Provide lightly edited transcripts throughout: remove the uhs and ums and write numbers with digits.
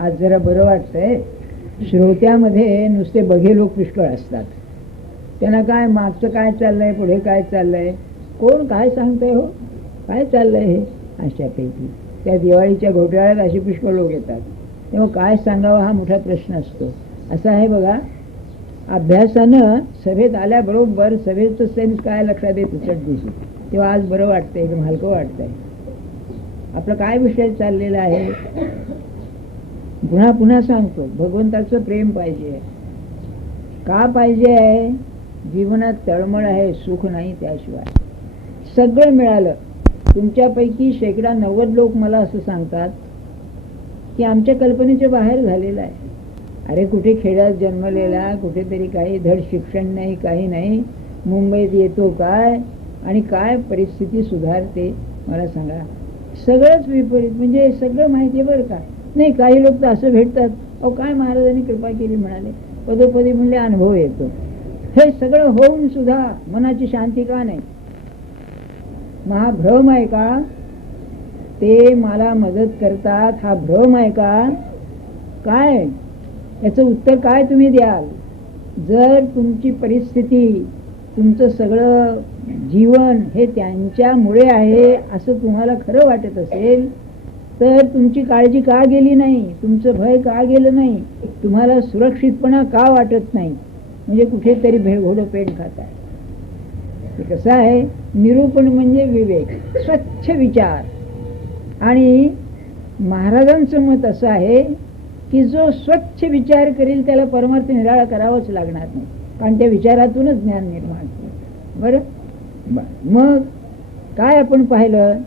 आज जरा बरं वाटतंय. श्रोत्यामध्ये नुसते बघे लोक पुष्कळ असतात. त्यांना काय मागचं काय चाललंय, पुढे काय चाललंय, कोण काय सांगतंय, हो काय चाललंय हे, अशापैकी त्या दिवाळीच्या घोटाळ्यात अशी पुष्कळ लोक येतात. तेव्हा काय सांगावं हा मोठा प्रश्न असतो. असं आहे बघा, अभ्यासानं सभेत आल्याबरोबर सभेचं सेन्स काय लक्षात येतं चट दिवशी. तेव्हा आज बरं वाटतंय, एकदम हलकं वाटतंय. आपलं काय विषय चाललेला आहे. पुन्हा पुन्हा सांगतो, भगवंताचं प्रेम पाहिजे. का पाहिजे आहे? जीवनात तळमळ आहे, सुख नाही त्याशिवाय. सगळं मिळालं. तुमच्यापैकी 90% लोक मला असं सांगतात की आमच्या कल्पनेच्या बाहेर झालेलं आहे. अरे कुठे खेड्यात जन्मलेला, कुठेतरी काही धड शिक्षण नाही, काही नाही, मुंबईत येतो काय आणि काय परिस्थिती सुधारते मला सांगा. सगळंच विपरीत, म्हणजे सगळं माहिती बरं का. नाही, काही लोक तर असं भेटतात, अहो काय महाराजांनी कृपा केली म्हणाले, पदोपदी म्हणले अनुभव येतो. हे सगळं होऊन सुद्धा मनाची शांती का नाही? महाभ्रम आहे का? ते मला मदत करतात हा भ्रम आहे का? काय याचं उत्तर काय तुम्ही द्याल? जर तुमची परिस्थिती, तुमचं सगळं जीवन हे त्यांच्यामुळे आहे असं तुम्हाला खरं वाटत असेल तर तुमची काळजी का गेली नाही? तुमचं भय का गेलं नाही? तुम्हाला सुरक्षितपणा का वाटत नाही? म्हणजे कुठेतरी भेळघोडं पेट खात आहे. ते कसं आहे, निरूपण म्हणजे विवेक, स्वच्छ विचार. आणि महाराजांचं मत असं आहे की जो स्वच्छ विचार करेल त्याला परमार्थ निराळा करावाच लागणार नाही, कारण त्या विचारातूनच ज्ञान निर्माण होतं. बरं, मग काय आपण पाहिलं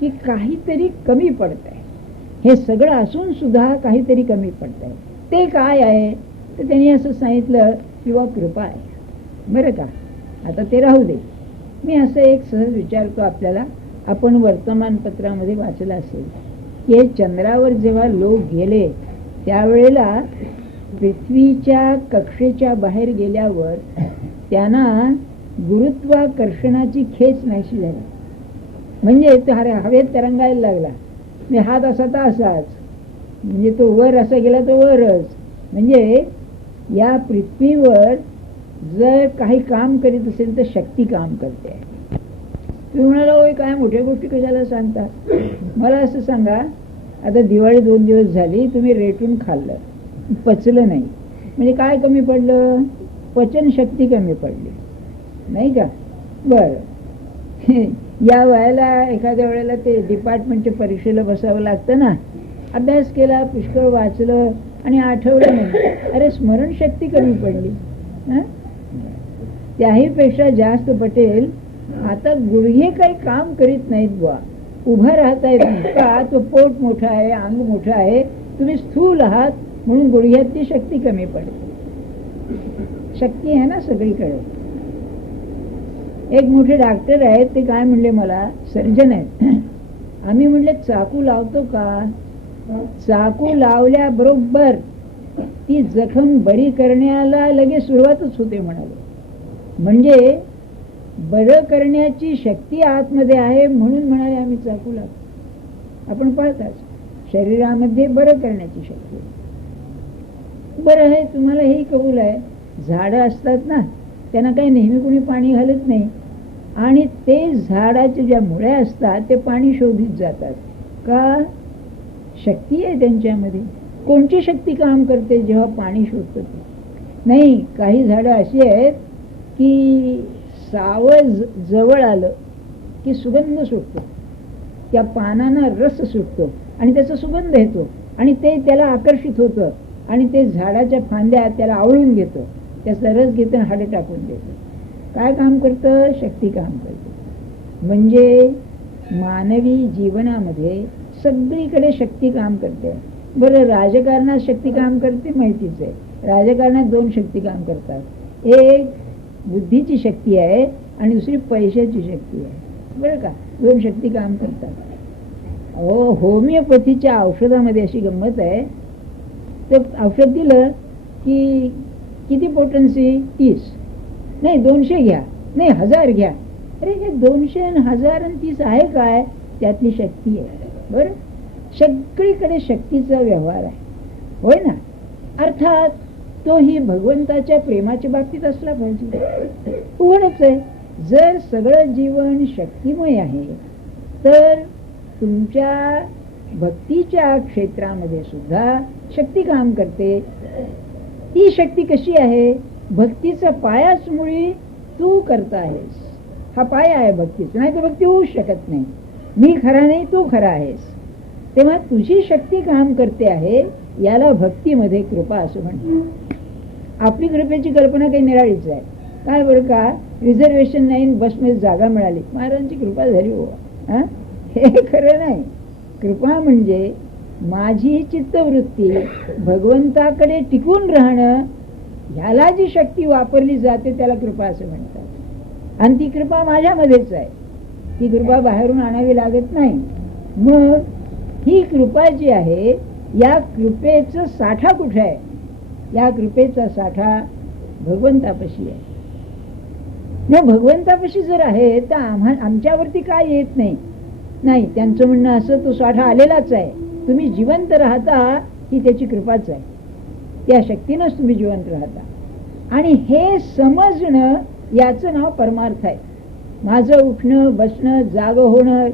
की काहीतरी कमी पडतंय. हे सगळं असून सुद्धा काहीतरी कमी पडतंय. ते काय आहे? तर त्यांनी असं सांगितलं किंवा कृपा आहे. बरं का, आता ते राहू दे. मी असं एक सहज विचारतो आपल्याला, आपण वर्तमानपत्रामध्ये वाचलं असेल की चंद्रावर जेव्हा लोक गेले त्यावेळेला पृथ्वीच्या कक्षेच्या बाहेर गेल्यावर त्यांना गुरुत्वाकर्षणाची खेच नाहीशी झाली. म्हणजे तो हवेत तरंगायला लागला. म्हणजे हात असा तर असाच, म्हणजे तो वर असा गेला तो वरच. म्हणजे या पृथ्वीवर जर काही काम करीत असेल तर शक्ती काम करते. तुम्ही म्हणाला, होय काय मोठ्या गोष्टी कशाला सांगता? मला असं सांगा, आता दिवाळी 2 दिवस झाली, तुम्ही रेटून खाल्लं, पचलं नाही, म्हणजे काय कमी पडलं? पचन शक्ती कमी पडली, नाही का? बरं, या वयाला एखाद्या वेळेला ते डिपार्टमेंटच्या परीक्षेला बसावं लागतं ना. अभ्यास केला, पुष्कळ वाचलं आणि आठवलं नाही, अरे स्मरणशक्ती कमी पडली. त्याही पेक्षा जास्त पटेल आता गुडघे काही काम करीत नाहीत बुवा, उभं राहता येत नाही का? तो पोट मोठं आहे, अंग मोठं आहे, तुम्ही स्थूल आहात म्हणून गुडघ्यातली शक्ती कमी पडते. शक्ती आहे ना सगळीकडे. एक मोठे डॉक्टर आहेत, ते काय म्हणले मला, सर्जन आहेत. आम्ही म्हणले चाकू लावतो का? चाकू लावल्याबरोबर ती जखम बरी करण्याला लगेच सुरुवातच होते म्हणाले. म्हणजे बरं करण्याची शक्ती आतमध्ये आहे म्हणून म्हणाले आम्ही चाकू लावतो. आपण पाहताच शरीरामध्ये बरं करण्याची शक्ती. बरं आहे, तुम्हाला हेही कबूल आहे, झाडं असतात ना, त्यांना काही नेहमी कोणी पाणी घालत नाही आणि ते झाडाचे ज्या मुळ्या असतात ते पाणी शोधित जातात का? शक्ती आहे त्यांच्यामध्ये. कोणती शक्ती काम करते जेव्हा पाणी शोधतं ते? नाही, काही झाडं अशी आहेत की सावळ जवळ आलं की सुगंध सुटतो, त्या पानांना रस सुटतो आणि त्याचा सुगंध येतो आणि ते त्याला आकर्षित होतं आणि ते झाडाच्या फांद्या त्याला आवळून घेतं, त्याचा रस घेतं, हाडं टाकून देतं. काय काम करतं? शक्ती काम करते. म्हणजे मानवी जीवनामध्ये सगळीकडे शक्ती काम करते. बरं, राजकारणात शक्ती काम करते माहितीच आहे. राजकारणात 2 शक्ती काम करतात, एक बुद्धीची शक्ती आहे आणि दुसरी पैशाची शक्ती आहे. बरं का, 2 शक्ती काम करतात. होमिओपॅथीच्या औषधामध्ये अशी गंमत आहे, ते औषध दिलं की किती पोटन्सी? 30, नाही 200 घ्या, नाही 1000 घ्या. अरे हे 200 आणि 1000 आणि 30 आहे काय? त्यातली शक्ती आहे. बरं, सगळीकडे शक्तीचा व्यवहार आहे. होय ना. अर्थात तोही भगवंताच्या प्रेमाच्या बाबतीत असला पाहिजे. उघडच आहे, जर सगळं जीवन शक्तिमय आहे तर तुमच्या भक्तीच्या क्षेत्रामध्ये सुद्धा शक्ती काम करते. ती शक्ती कशी आहे? भक्तीचा पायाच मुळी तू करता आहेस. हा पाया आहे भक्तीचा, नाही तर भक्ती होऊ शकत नाही. मी खरा नाही, तू खरा आहेस. तेव्हा तुझी शक्ती काम करते आहे, याला भक्तीमध्ये कृपा असं म्हणतात. आपली कृपेची कल्पना काही निराळीच आहे. काय बरं का, रिझर्वेशन नाही, बसमध्ये जागा मिळाली, महाराजांची कृपा झाली हो. हे खरं नाही. कृपा म्हणजे माझी चित्तवृत्ती भगवंताकडे टिकून राहणं, ह्याला जी शक्ती वापरली जाते त्याला कृपा असं म्हणतात. आणि ती कृपा माझ्यामध्येच आहे. ती कृपा बाहेरून आणावी लागत नाही. मग ही कृपा जी आहे, या कृपेचं साठा कुठे आहे? या कृपेचा साठा भगवंतापाशी आहे. मग भगवंतापाशी जर आहे तर आमच्यावरती काय येत नाही. नाही, त्यांचं म्हणणं असं, तो साठा आलेलाच आहे. तुम्ही जिवंत राहता ही त्याची कृपाच आहे. त्या शक्तीनंच तुम्ही जिवंत राहता. आणि हे समजणं याचं नाव परमार्थ आहे. माझं उठणं, बसणं, जागं होणं,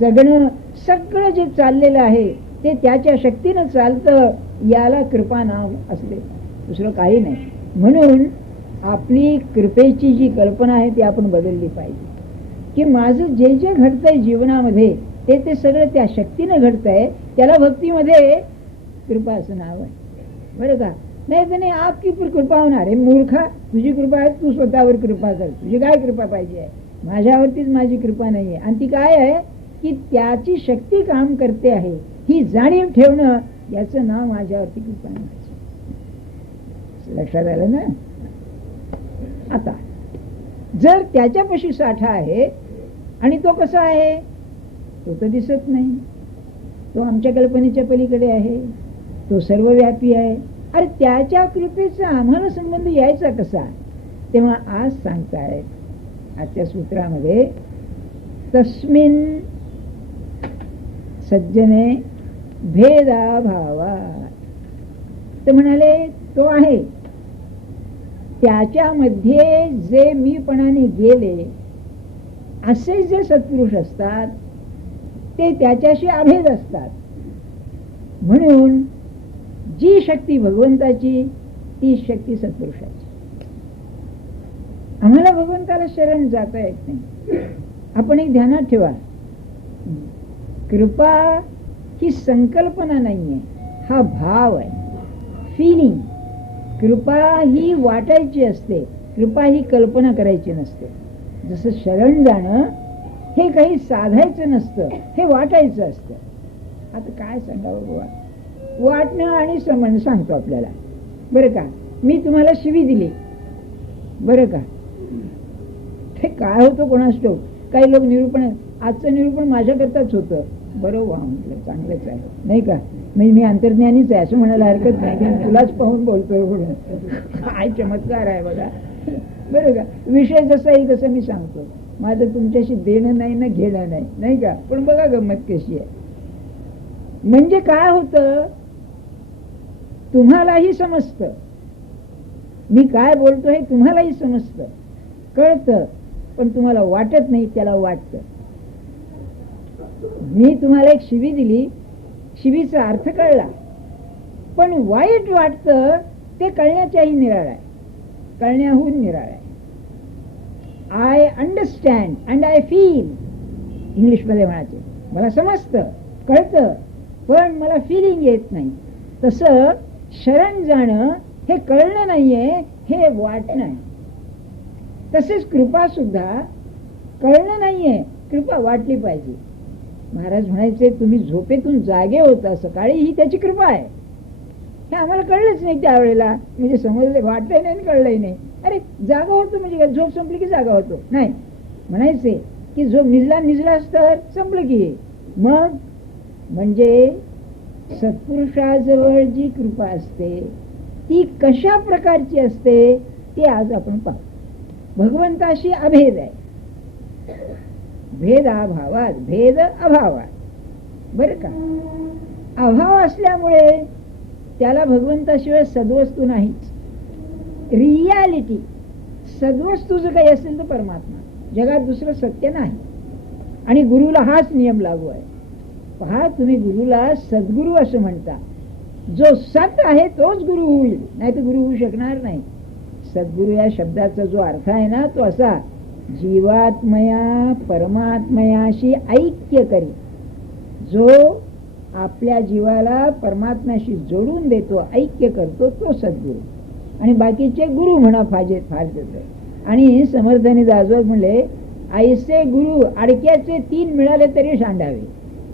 जगणं, सगळं जे चाललेलं आहे ते त्याच्या शक्तीनं चालतं, याला कृपा नाव असते, दुसरं काही नाही. म्हणून आपली कृपेची जी कल्पना आहे ती आपण बदलली पाहिजे, की माझं जे जे घडतंय जीवनामध्ये ते सगळं त्या शक्तीनं घडतंय, त्याला भक्तीमध्ये कृपा असं नाव आहे. बरं का? नाही तर नाही, आपकी कृपा होणार आहे. मूर्खा, तुझी कृपा आहे, तू स्वतःवर कृपा कर. तुझी काय कृपा पाहिजे आहे? माझ्यावरतीच माझी कृपा नाही आहे. आणि ती काय आहे की त्याची शक्ती काम करते आहे ही जाणीव ठेवणं, याचं नाव माझ्यावरती कृपा नाही. लक्षात आलं ना? आता जर त्याच्यापाशी साठा आहे आणि तो कसा आहे, तो तर दिसत नाही, तो आमच्या कल्पनेच्या पलीकडे आहे, तो सर्वव्यापी आहे. अरे त्याच्या कृपेचा आम्हाला संबंध यायचा कसा? तेव्हा आज सांगतायत आजच्या सूत्रामध्ये, तस्मिन सज्जने भेदाभावा. तर म्हणाले तो आहे, त्याच्यामध्ये जे मीपणाने गेले असे जे सत्पुरुष असतात ते त्याच्याशी अभेद असतात. म्हणून जी शक्ती भगवंताची ती शक्ती सत्पुरुषाची. आम्हाला भगवंताला शरण जाता येत नाही. आपण एक ध्यानात ठेवा, कृपा ही संकल्पना नाहीये, हा भाव आहे, फिलिंग. कृपा ही वाटायची असते, कृपा ही कल्पना करायची नसते. जसं शरण जाणं हे काही साधायचं नसतं, हे वाटायचं असतं. आता काय सांगावं बुवा, वाटणं आणि समजणं सांगतो आपल्याला. बरं का, मी तुम्हाला शिवी दिली, बरं का, ते काय होतं कोणास ठाऊक. काही लोक निरूपण, आजचं निरूपण माझ्याकरताच होतं. बरोबर म्हटलं, चांगलंच आहे नाही का, मी अंतर्ज्ञानीच आहे असं म्हणायला हरकत नाही, की तुलाच पाहून बोलतोय म्हणून. काय चमत्कार आहे बघा. बरं का, विषय जसा येईल तसं मी सांगतो. माझं तुमच्याशी देणं नाही ना घेणं नाही, नाही का. पण बघा गंमत कशी आहे. म्हणजे काय होतं, तुम्हालाही समजतं, मी काय बोलतो हे तुम्हालाही समजतं, कळतं, पण तुम्हाला वाटत नाही, त्याला वाटतं. मी तुम्हाला एक शिवी दिली, शिवीचा अर्थ कळला, पण वाईट वाटतं ते कळण्याच्याही निराळ आहे, कळण्याहून निराळ आहे. I understand and I feel, इंग्लिशमध्ये म्हणायचे, मला समजतं, कळतं, पण मला फिलिंग येत नाही. तसं शरण जाणं हे कळणं नाहीये, हे वाटणं आहे. तसेच कृपा सुद्धा कळणं नाहीये, कृपा वाटली पाहिजे. महाराज म्हणायचे, तुम्ही झोपेतून जागे होता सकाळी, ही त्याची कृपा आहे. हे आम्हाला कळलंच नाही त्यावेळेला, म्हणजे समजले, वाटलंही नाही कळलंही नाही. अरे जागा होतो म्हणजे काय, झोप संपली की जागा होतो? नाही, म्हणायचे की झोप निजलास तर संपलं की. मग म्हणजे सत्पुरुषाजवळ जी कृपा असते ती कशा प्रकारची असते ते आज आपण पाहू. भगवंताशी अभेद आहे, भेदाभावात, भेद अभावात. बरं का, अभाव असल्यामुळे त्याला भगवंताशिवाय सद्वस्तू नाहीच. रियालिटी सद्वस्तू जर काही असेल तर परमात्मा, जगात दुसरं सत्य नाही. आणि गुरुला हाच नियम लागू आहे. पहा, तुम्ही गुरुला सद्गुरू असं म्हणता, जो सत आहे तोच गुरु होईल, नाही तर गुरु होऊ शकणार नाही. सद्गुरु या शब्दाचा जो अर्थ आहे ना, तो असा, जीवात्मया परमात्मयाशी ऐक्य करी, जो आपल्या जीवाला परमात्म्याशी जोडून देतो, ऐक्य करतो, तो सद्गुरू. आणि बाकीचे गुरु म्हणा फार देतो. आणि समर्थाने दासोबत म्हणले, ऐसे गुरु अडक्याचे 3 मिळाले तरी सांडावे.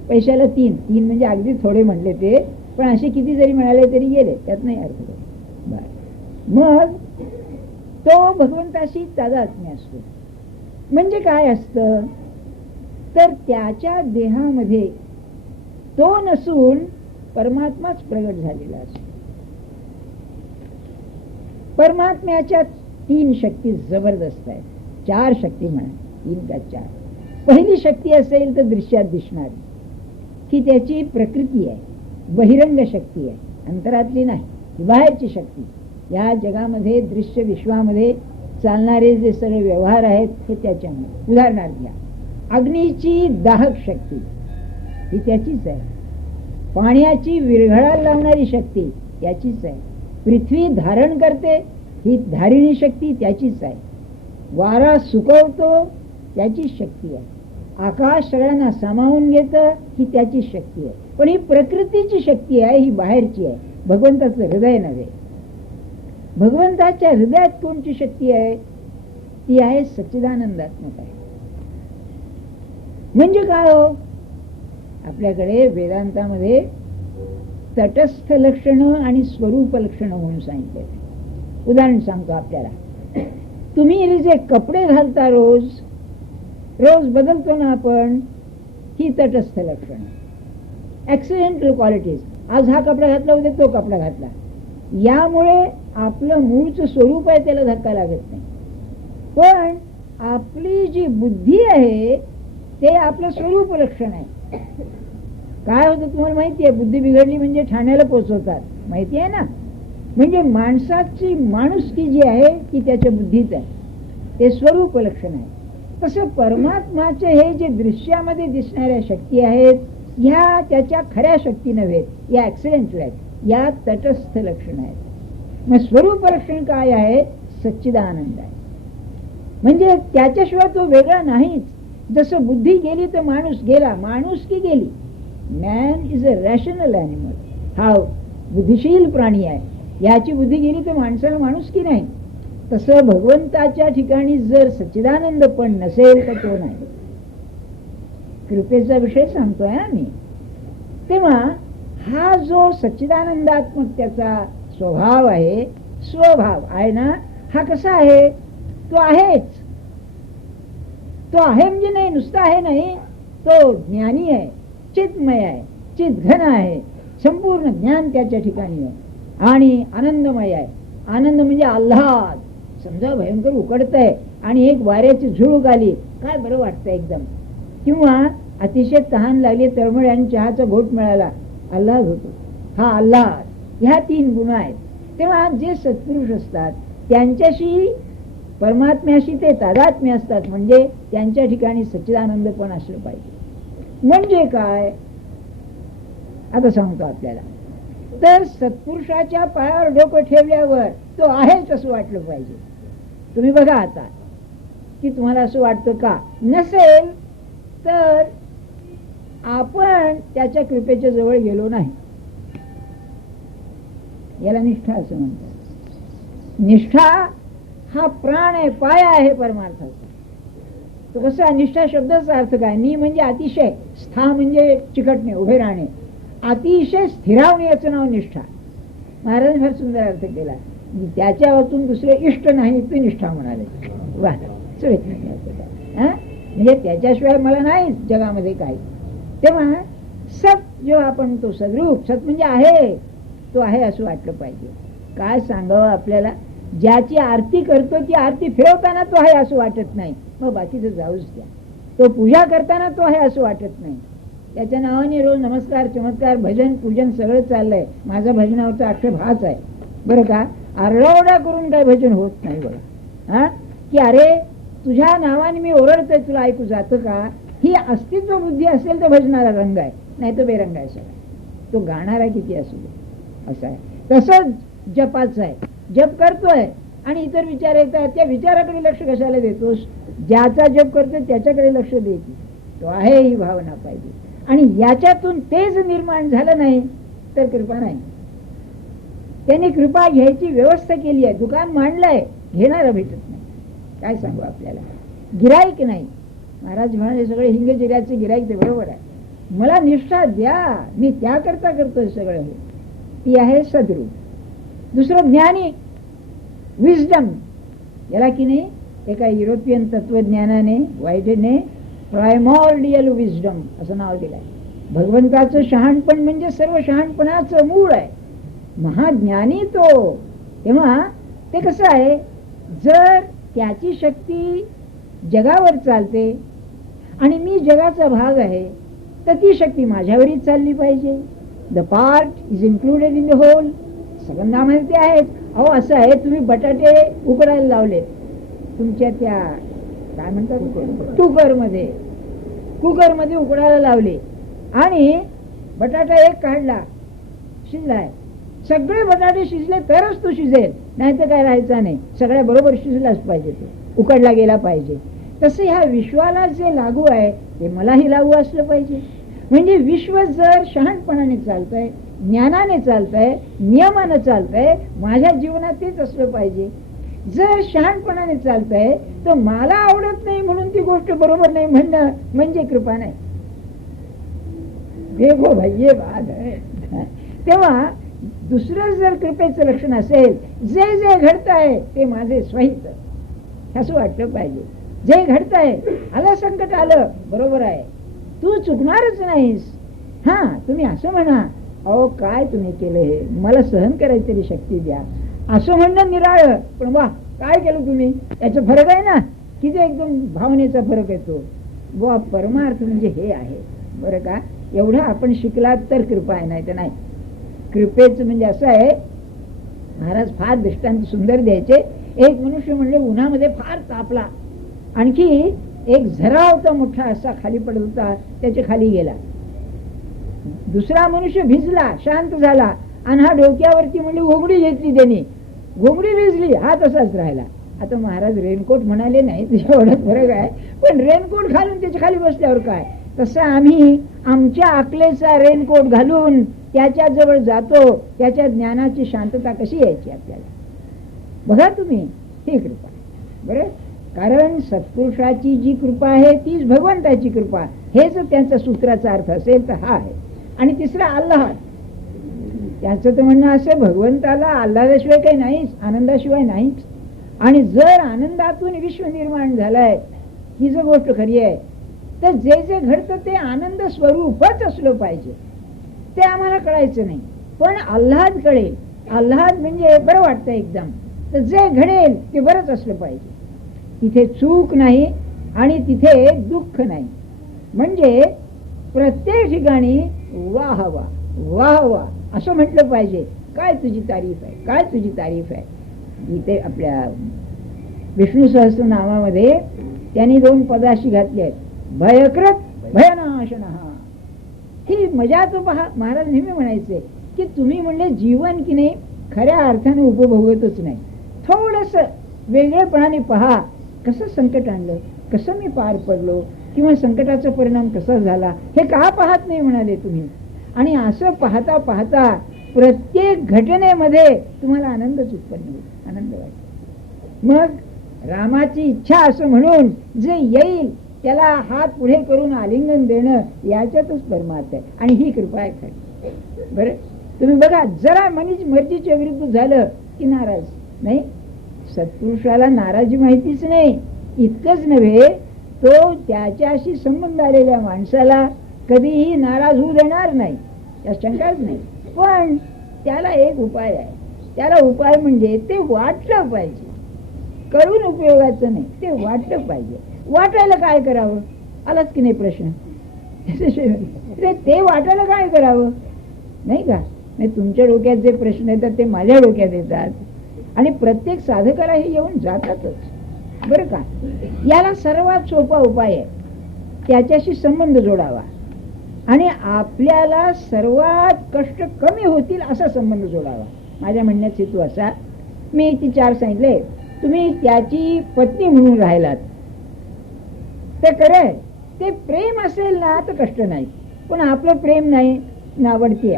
पैशाला 3 म्हणजे अगदी थोडे म्हणले ते, पण असे किती जरी मिळाले तरी गेले, त्यात नाही अर्थ. मग तो भगवंताशी तादात्म्य असतो. म्हणजे काय असतं तर त्याच्या देहामध्ये तो नसून परमात्माच प्रगट झालेला असतो. परमात्म्याच्या 3 शक्ती जबरदस्त आहेत. 4 शक्ती म्हणा, 3 का 4. पहिली शक्ती असेल तर दृश्यात दिसणारी, की त्याची प्रकृती आहे, बहिरंग शक्ती आहे, अंतरातली नाही, ही बाहेरची शक्ती. या जगामध्ये दृश्य विश्वामध्ये चालणारे जे सगळे व्यवहार आहेत हे त्याच्यामुळे. उदाहरणार्थ घ्या, अग्नीची दाहक शक्ती ही त्याचीच आहे. पाण्याची विरघळायला लावणारी शक्ती त्याचीच आहे. पृथ्वी धारण करते ही धारिणी शक्ती त्याचीच आहे. वारा सुकवतो त्याची शक्ती आहे. आकाश सगळ्यांना सामावून घेतं ही त्याची शक्ती आहे. पण ही प्रकृतीची शक्ती आहे, ही बाहेरची आहे, भगवंताचं हृदय नव्हे. भगवंताच्या हृदयात कोणती शक्ती आहे? ती आहे सच्चिदानंदात्मक आहे. म्हणजे काय हो, आपल्याकडे वेदांतामध्ये तटस्थ लक्षणं आणि स्वरूप लक्षणं म्हणून सांगितले. उदाहरण सांगतो आपल्याला. तुम्ही जे कपडे घालता रोज बदलतो ना आपण, ही तटस्थ लक्षणं, ऍक्सिडेंटल क्वालिटीज. आज हा कपडा घातला, उद्या तो कपडा घातला, यामुळे आपलं मूळचं स्वरूप आहे त्याला धक्का लागत नाही. पण आपली जी बुद्धी आहे ते आपलं स्वरूप लक्षण आहे. काय होतं तुम्हाला माहिती आहे? बुद्धी बिघडली म्हणजे ठाण्याला पोचवतात, माहिती आहे ना. म्हणजे माणसाची माणुसकी जी आहे ती त्याच्या बुद्धीत आहे, ते स्वरूप लक्षण आहे. तसं परमात्माचे हे जे दृश्यामध्ये दिसणाऱ्या शक्ती आहेत, ह्या त्याच्या खऱ्या शक्ती नव्हेत, या ऍक्सिडेंटल आहेत, या तटस्थ लक्षण आहेत. मग स्वरूप लक्षण काय आहे? सच्चिदानंद आहे. म्हणजे त्याच्याशिवाय तो वेगळा नाहीच. जसं बुद्धी गेली तर माणूस गेला, माणुसकी गेली. Man is a rational animal, हा बुद्धिशील प्राणी आहे. याची बुद्धी गेली तर माणसाला माणुसकी नाही. तसं भगवंताच्या ठिकाणी जर सच्चिदानंद पण नसेल तर तो नाही. कृपेचा विषय सांगतोय ना मी. तेव्हा हा जो सच्चिदानंदात्मक त्याचा स्वभाव आहे, स्वभाव आहे ना, हा कसा आहे? तो आहेच. तो आहे म्हणजे नाही नुसता आहे नाही, तो ज्ञानी आहे, चित्मय आहे, चितघन आहे, संपूर्ण ज्ञान त्याच्या ठिकाणी आहे आणि आनंदमय आहे. आनंद म्हणजे आल्हाद. समजा भयंकर उकडतंय आणि एक वाऱ्याची झुळूक आली, काय बरं वाटतं एकदम. किंवा अतिशय तहान लागली, तळमळ आणि चहाचा घोट मिळाला, आल्हाद होतो. हा आल्हाद, ह्या 3 गुण आहेत. तेव्हा जे सत्पुरुष असतात त्यांच्याशी, परमात्म्याशी ते तादात्म्य असतात. म्हणजे त्यांच्या ठिकाणी सच्चिदानंद पण असलं पाहिजे. म्हणजे काय आता सांगतो आपल्याला. तर सत्पुरुषाच्या पायावर डोकं ठेवल्यावर तो आहेच असं वाटलं पाहिजे. तुम्ही बघा आता की तुम्हाला असं वाटतं का? नसेल तर आपण त्याच्या कृपेच्या जवळ गेलो नाही. याला निष्ठा असं म्हणतात. निष्ठा हा प्राण आहे, पाया आहे परमार्थाचा. तो कसा? निष्ठा शब्दाचा अर्थ काय? नि म्हणजे अतिशय, स्था म्हणजे चिकटणे, उभे राहणे, अतिशय स्थिरावणे याचं नाव निष्ठा. महाराजांनी फार सुंदर अर्थ केला. त्याच्या वाचून दुसरे इष्ट नाही ते निष्ठा म्हणाले. वा, म्हणजे त्याच्याशिवाय मला नाही जगामध्ये काही. तेव्हा सत जेव्हा आपण तो सद्रूप, सत म्हणजे आहे, तो आहे असं वाटलं पाहिजे. काय सांगावं आपल्याला? ज्याची आरती करतो ती आरती फिरवताना तो आहे असं वाटत नाही, मग बाकीचं जाऊच द्या. तो पूजा करताना तो आहे असं वाटत नाही, त्याच्या नावाने रोज नमस्कार चमत्कार भजन पूजन सगळं चाललंय. माझा भजनावरचा आक्षेप हाच आहे बरं का. आरडाओरडा करून काय भजन होत नाही बघा. हा की अरे तुझ्या नावाने मी ओरडतोय, तुला ऐकू जातं का? ही अस्तित्व बुद्धी असेल तर भजनाला रंग आहे, नाही तर बेरंग आहे सगळं. तो गाणारा किती असू दे असं आहे. तसंच जपाचं आहे. जप करतोय आणि इतर विचार येतात, त्या विचाराकडे लक्ष कशाला देतोस? ज्याचा जप करतोय त्याच्याकडे लक्ष देते. तो आहे ही भावना पाहिजे. आणि याच्यातून तेच निर्माण झालं नाही तर कृपा नाही. त्यांनी कृपा घ्यायची व्यवस्था केली आहे, दुकान मांडलंय, घेणारा भेटत नाही. काय सांगू आपल्याला, गिराईक नाही. महाराज म्हणाले सगळे हिंगजिऱ्याचे गिराईक, ते बरोबर आहे. मला निष्ठा द्या, मी त्याकरता करतोय सगळं हे. ती आहे सद्रूप. दुसरं ज्ञानी, विजडम. याला की नाही एका युरोपियन तत्वज्ञानाने वाईटने प्रायमॉर्डियल विजडम असं नाव दिलंय. भगवंताचं शहाणपण म्हणजे सर्व शहाणपणाचं मूळ आहे. महाज्ञानी तो. तेव्हा ते कसं आहे, जर त्याची शक्ती जगावर चालते आणि मी जगाचा भाग आहे तर ती शक्ती माझ्यावरच चालली पाहिजे. The part is included in the whole. संबंधामध्ये ते आहेत. अहो असं आहे, तुम्ही बटाटे उकडायला लावले तुमच्या त्या काय म्हणतात कुकरमध्ये उकडायला लावले आणि बटाटा एक काढला, शिजलाय. सगळे बटाटे शिजले तरच तो शिजेल, नाही तर काय राहायचा नाही. सगळ्या बरोबर शिजलाच पाहिजे, तो उकडला गेला पाहिजे. तसं ह्या विश्वाला जे लागू आहे ते मलाही लागू असलं पाहिजे. म्हणजे विश्व जर शहाणपणाने चालतंय, ज्ञानाने चालतंय, नियमानं चालतंय, माझ्या जीवनात तेच असलं पाहिजे. जर शहाणपणाने चालतंय तर मला आवडत नाही म्हणून ती गोष्ट बरोबर नाही म्हणणं म्हणजे कृपा नाही. देखो भाई ये बात है. तेव्हा दुसरं जर कृपेचं लक्षण असेल, जे जे घडतंय ते माझे स्वहित असं वाटलं पाहिजे. जे घडतंय, आलं संकट आलं, बरोबर आहे, तू चुकणारच नाहीस. हा तुम्ही असं म्हणा, अहो काय तुम्ही केलं हे, मला सहन करायची तरी शक्ती द्या, असं म्हणणं निराळ. पण वा काय केलं तुम्ही, याचा फरक आहे ना, किती एकदम भावनेचा फरक येतो. वा परमार्थ म्हणजे हे आहे बरं का. एवढं आपण शिकलात तर कृपा आहे, नाही तर नाही. कृपेचं म्हणजे असं आहे, महाराज फार दृष्टांत सुंदर द्यायचे. एक मनुष्य म्हणले उन्हामध्ये फार तापला, आणखी एक झरा होता मोठा असा खाली पडत होता, त्याच्या खाली गेला. दुसरा मनुष्य भिजला, शांत झाला, आणि हा डोक्यावरती म्हणजे घोंगडी घेतली त्याने, घोंगडी भिजली, हा तसाच राहिला. आता महाराज रेनकोट म्हणाले नाही, तुझ्या एवढाच फरक आहे, पण रेनकोट घालून त्याच्या खाली बसल्यावर काय. तसं आम्ही आमच्या अकलेचा रेनकोट घालून त्याच्या जवळ जातो, त्याच्या ज्ञानाची शांतता कशी यायची आपल्याला. बघा तुम्ही, ही कृपा बरं. कारण सत्पुरुषाची जी कृपा आहे तीच भगवंताची कृपा, हेच त्यांचा सूत्राचा अर्थ असेल तर हा आहे. आणि तिसरा आल्हाद. त्याचं तर म्हणणं असं, भगवंताला आल्हादाशिवाय काही नाहीच, आनंदाशिवाय नाहीच. आणि जर आनंदातून विश्व निर्माण झालाय, ही जर गोष्ट खरी आहे, तर जे जे घडतं ते आनंद स्वरूपच असलं पाहिजे. ते आम्हाला कळायचं नाही, पण आल्हाद कळेल. आल्हाद म्हणजे बरं वाटतं एकदम, तर जे घडेल ते बरंच असलं पाहिजे. तिथे चूक नाही आणि तिथे दुःख नाही. म्हणजे प्रत्येक ठिकाणी वाह वा वाह वा असं म्हटलं पाहिजे. काय तुझी तारीफ आहे, काय तुझी तारीफ आहे. इथे आपल्या विष्णू सहस्रनामामध्ये त्यांनी 2 पदाशी घातले आहेत, भयकृत भयनाशन. ही मजा तो पहा. महाराज नेहमी म्हणायचे की तुम्ही म्हणले जीवन की नाही खऱ्या अर्थाने उपभोगतच नाही, थोडस वेगळेपणाने पहा. कसं संकट आणलं, कसं मी पार पडलो, किंवा संकटाचा परिणाम कसा झाला, हे का पाहत नाही म्हणाले तुम्ही. आणि असं पाहता पाहता प्रत्येक घटनेमध्ये तुम्हाला आनंदच उत्पन्न होईल, आनंद वाटेल. मग रामाची इच्छा असं म्हणून जे येईल त्याला हात पुढे करून आलिंगन देणं, याच्यातच परमार्थ आहे. आणि ही कृपा आहे खरी. बरं तुम्ही बघा, जरा मर्जीच्या विरुद्ध झालं की नाराज नाही. सत्पुरुषाला नाराजी माहितीच नाही. इतकंच नव्हे, तो त्याच्याशी संबंध आलेल्या माणसाला कधीही नाराज होऊ देणार नाही, या शंकाच नाही. पण त्याला एक उपाय आहे. त्याला उपाय म्हणजे ते वाटलं पाहिजे, कळून उपयोगाचं नाही, ते वाटलं पाहिजे. वाटायला काय करावं, आलाच की नाही प्रश्न. ते वाटायला काय करावं, नाही का? नाही, तुमच्या डोक्यात जे प्रश्न येतात ते माझ्या डोक्यात येतात, आणि प्रत्येक साधकाला हे येऊन जातातच, बरं का? याला सर्वात सोपा उपाय आहे, त्याच्याशी संबंध जोडावा, आणि आपल्याला सर्वात कष्ट कमी होतील असा संबंध जोडावा. माझ्या म्हणण्याचा हेतू असा, मी ती 4 सांगितले, तुम्ही त्याची पत्नी म्हणून राहिलात ते खरंय, ते प्रेम असेल ना तर कष्ट नाही, पण आपलं प्रेम नाही, नावडती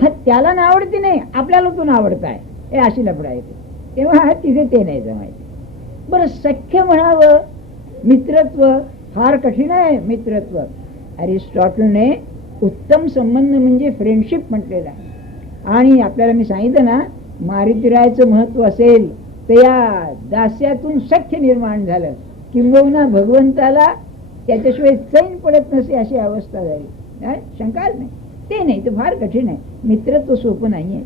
त्याला नावडती नाही, आपल्याला तो नावडताय, हे अशी लफडा येते, तेव्हा तिथे ते नाही जमायचं. बरं, सख्य म्हणावं, मित्रत्व फार कठीण आहे. मित्रत्व अरिस्टॉटलने उत्तम संबंध म्हणजे फ्रेंडशिप म्हटलेला आहे, आणि आपल्याला मी सांगितलं ना, मारुतीरायाचं महत्व असेल तर या दास्यातून सख्य निर्माण झालं, किंबहुना भगवंताला त्याच्याशिवाय चैन पडत नसे अशी अवस्था झाली. शंकाच नाही, ते नाही, ते फार कठीण आहे. मित्रत्व सोपं नाही आहे.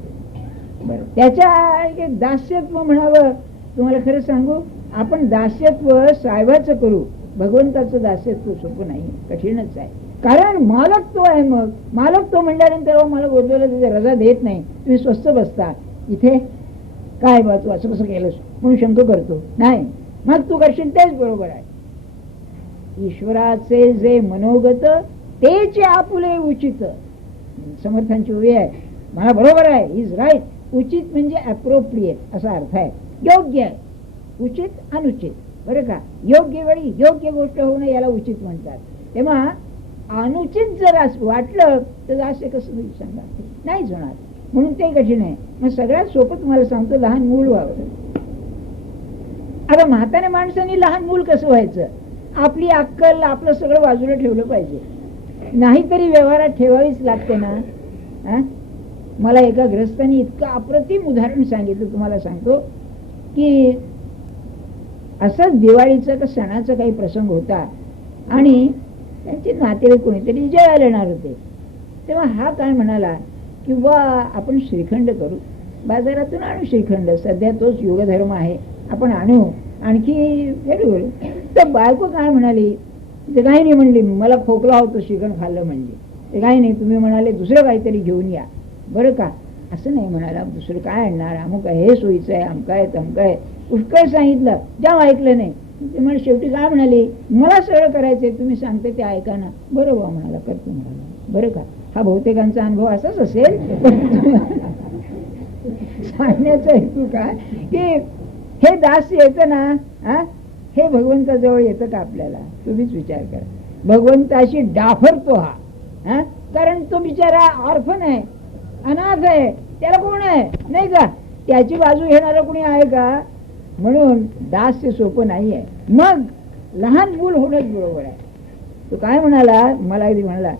बरं, त्याच्या दास्यत्व म्हणावं, तुम्हाला खरं सांगू, आपण दास्यत्व साहेबाचं करू, भगवंताचं दास्यत्व सोपं नाही, कठीणच आहे. कारण मालक तो आहे. मग मालक तो म्हणल्यानंतर मला बोललेलं त्याची रजा देत नाही, तुम्ही स्वस्त बसता इथे, काय बा तू असं कसं केलंस म्हणून शंका करतो, नाही, मग तू करशील तेच बरोबर आहे. ईश्वराचे जे मनोगत तेच आपुले उचित, समर्थांची उभी आहे, मला बरोबर आहे, इज राईट. उचित म्हणजे अप्रोप्रिएट असा अर्थ आहे, योग्य आहे. उचित अनुचित, बरं का? योग्य वेळी योग्य गोष्ट होणं याला उचित म्हणतात. तेव्हा अनुचित जर वाटलं तर असे कसं होईल सांगा, नाहीच होणार, म्हणून ते कठीण आहे. मग सगळ्यात सोपं तुम्हाला सांगतो, लहान मूल व्हावं. आता म्हाताऱ्या माणसांनी लहान मूल कसं व्हायचं? आपली अक्कल, आपलं सगळं बाजूला ठेवलं पाहिजे, नाहीतरी व्यवहारात ठेवावीच लागते ना. मला एका ग्रस्तांनी इतकं अप्रतिम उदाहरण सांगितलं, तुम्हाला सांगतो की असाच दिवाळीचा का सणाचा काही प्रसंग होता, आणि त्यांचे नातेवाईक कोणीतरी जेवायला येणार होते. तेव्हा हा काय म्हणाला की वा, आपण श्रीखंड करू, बाजारातून आणू श्रीखंड, सध्या तोच योगधर्म आहे, आपण आणू, आणखी फेरू. तर बायको काय म्हणाली, ते काही नाही म्हणली, मला खोकला होतो श्रीखंड खाल्लं म्हणजे, ते काही नाही, तुम्ही म्हणाले दुसरं काहीतरी घेऊन या, बरं का? असं नाही म्हणाला, दुसरं काय आणणार, अमुक आहे, हे सोयीचं आहे, अमकं आहे, तमकं आहे, पुष्कळ सांगितलं, जेव्हा ऐकलं नाही. ते मला शेवटी काय म्हणाले, मला सगळं करायचंय, तुम्ही सांगते ते ऐका ना. बरं बा म्हणाला, करतो म्हणाला, बरं का? हा बहुतेकांचा अनुभव असाच असेल. सांगण्याचा हेतू काय की हे दास येतं ना, हे भगवंताजवळ येतं का आपल्याला? तुम्हीच विचार करा. भगवंताशी डाफरतो हा, कारण तो बिचारा ऑर्फन आहे, अनाथ आहे, त्याला कोण आहे, नाही का? त्याची बाजू घेणारा कोणी आहे का? म्हणून दास्य सोपं नाही आहे. मग लहान मूल होणंच बरोबर आहे. तो काय म्हणाला, मला अगदी म्हणाला,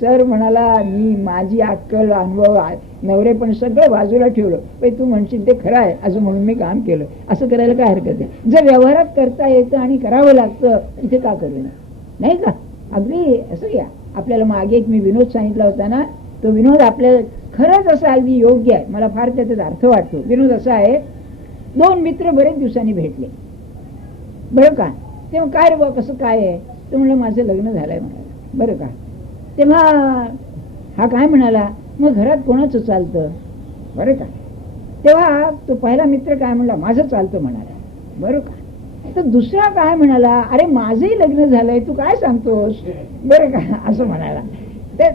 सर म्हणाला, मी माझी अक्कल, अनुभव, नवरे पण सगळं बाजूला ठेवलं, पण तू म्हणशील ते खरं आहे असं म्हणून मी काम केलं. असं करायला काय हरकत आहे? जर व्यवहारात करता येतं आणि करावं लागतं, इथे का करू नाही का? अगदी असं घ्या. आपल्याला मागे एक मी विनोद सांगितला होता ना, तो विनोद आपल्याला खरंच असा अगदी योग्य आहे, मला फार त्याचा अर्थ वाटतो. विनोद असा आहे, 2 मित्र बरेच दिवसांनी भेटले, बरं का? तेव्हा काय रे बा, कसं काय आहे? तो म्हणलं माझं लग्न झालंय म्हणाला, बरं का? तेव्हा हा काय म्हणाला, मग घरात कोणाचं चालतं, बरं का? तेव्हा तो पहिला मित्र काय म्हणला, माझं चालतं म्हणाला, बरं का? तर दुसरा काय म्हणाला, अरे माझंही लग्न झालंय, तू काय सांगतोस, बरं का? असं म्हणाला. ते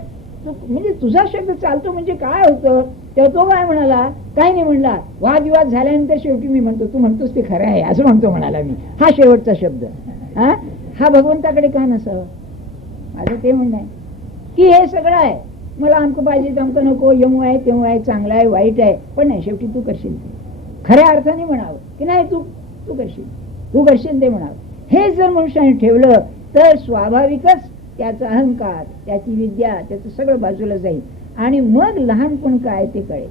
म्हणजे तुझा शब्द चालतो म्हणजे काय होतं? तेव्हा तो काय म्हणाला, काही नाही म्हणला. वादविवाद झाल्यानंतर शेवटी मी म्हणतो, तू म्हणतोस ते खरं आहे असं म्हणतो म्हणाला मी. हा शेवटचा शब्द. हा भगवंताकडे का नसावं? माझं ते म्हणणं आहे की हे सगळं आहे, मला अमकं पाहिजे, तमकं नको, यमू आहे, तेव्हा आहे, चांगलं आहे, वाईट आहे, पण नाही, शेवटी तू करशील ते. खऱ्या अर्थाने म्हणावं की नाही, तू करशील ते म्हणावं. हे जर मनुष्याने ठेवलं तर स्वाभाविकच त्याचा अहंकार, त्याची विद्या, त्याचं सगळं बाजूला जाईल, आणि मग लहानपण काय ते कळेल.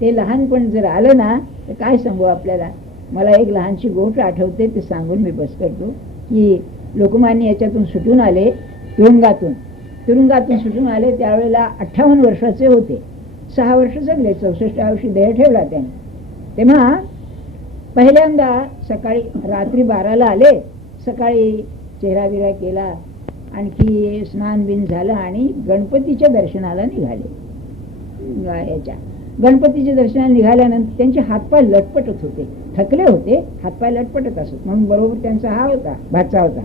ते लहानपण जर आलं ना तर काय सांगू आपल्याला. मला एक लहानशी गोष्ट आठवते, ते सांगून मी बस करतो की लोकमान्य याच्यातून सुटून आले, तुरुंगातून सुटून आले, त्यावेळेला 58 वर्षाचे होते. 6 वर्ष जगले, 64व्या वर्षी देह ठेवला त्याने. तेव्हा पहिल्यांदा सकाळी, रात्री 12ला आले, सकाळी चेहरा बिरा केला, आणखी स्नान बिन झालं आणि गणपतीच्या दर्शनाला निघाले. याच्या गणपतीच्या दर्शनाला निघाल्यानंतर त्यांचे हातपाय लटपटत होते, थकले होते, हातपाय लटपटत असत. म्हणून बरोबर त्यांचा हा होता, भाचा होता.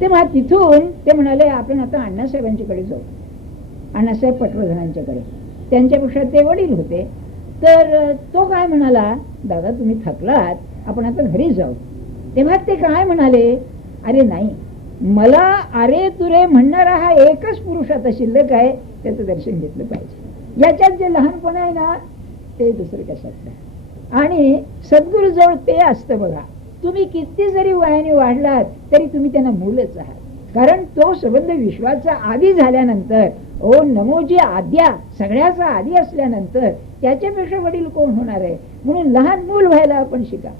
तेव्हा तिथून ते म्हणाले आपण आता अण्णासाहेबांच्याकडे जाऊ, अण्णासाहेब पटवर्धनांच्याकडे. त्यांच्यापेक्षा ते वडील होते. तर तो काय म्हणाला, दादा तुम्ही थकलात, आपण आता घरी जाऊ. तेव्हा ते काय म्हणाले, अरे नाही, मला अरे तुरे म्हणणारा हा एकच पुरुष आता शिल्लक आहे, त्याचं दर्शन घेतलं पाहिजे. याच्यात जे लहानपण आहे ना ते दुसरं कशात नाही. आणि सद्गुरूजवळ ते असतं बघा, तुम्ही किती जरी वयाने वाढलात तरी तुम्ही त्यांना मूलच आहात. कारण तो संबंध विश्वाचा आदी झाल्यानंतर, ओ नमोजी आद्या, सगळ्याचा आदी असल्यानंतर त्याच्यापेक्षा वडील कोण होणार आहे. म्हणून लहान मूल व्हायला आपण शिका.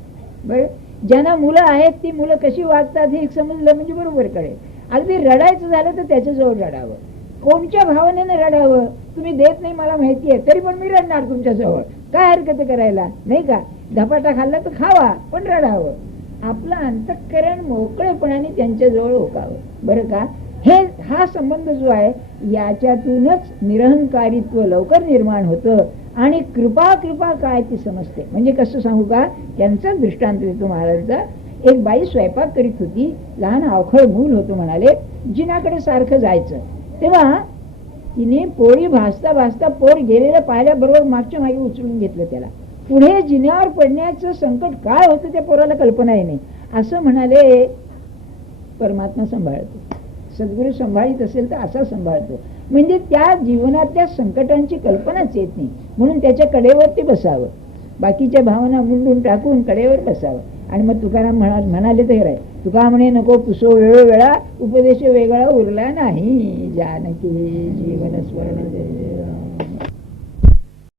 बरं, ज्यांना मुलं आहेत ती मुलं कशी वागतात हे समजलं म्हणजे बरोबर कळेल. अगदी रडायचं झालं तर त्याच्याजवळ रडावं, कोणत्या भावनेनं रडावं. तुम्ही देत नाही मला माहिती आहे, तरी पण मी रडणार तुमच्याजवळ, काय हरकत करायला, नाही का. धपाटा खाल्ला तर खावा, पण रडावं. आपलं अंतःकरण मोकळेपणाने त्यांच्याजवळ ओकावं. बरं का, हा संबंध जो आहे याच्यातूनच निरहंकारित्व लवकर निर्माण होतं आणि कृपा काय ती समजते. म्हणजे कसं सांगू का, त्यांचा दृष्टांत देतो महाराजांचा. एक बाई स्वयंपाक करीत होती, लहान अवखळ मूल होतं म्हणाले, जिनाकडे सारखं जायचं. तेव्हा तिने पोळी भाजता भाजता पोर गेलेलं पाहिल्याबरोबर मागच्या मागे उचलून घेतलं त्याला. पुढे जिन्यावर पडण्याचं संकट काय होतं त्या पोराला कल्पनाही नाही. असं म्हणाले, परमात्मा सांभाळतो, सद्गुरू सांभाळीत असेल तर असा सांभाळतो. म्हणजे त्या जीवनातल्या संकटांची कल्पनाच येत नाही, म्हणून त्याच्या कडेवरती बसावं, बाकीच्या भावना मुंडून टाकून कडेवर बसावं. आणि मग तुकाराम म्हणाले तर आहे, तुका म्हणे नको पुसो वेळोवेळा, उपदेश वेगळा उरला नाही, जानकी जीवन स्मरण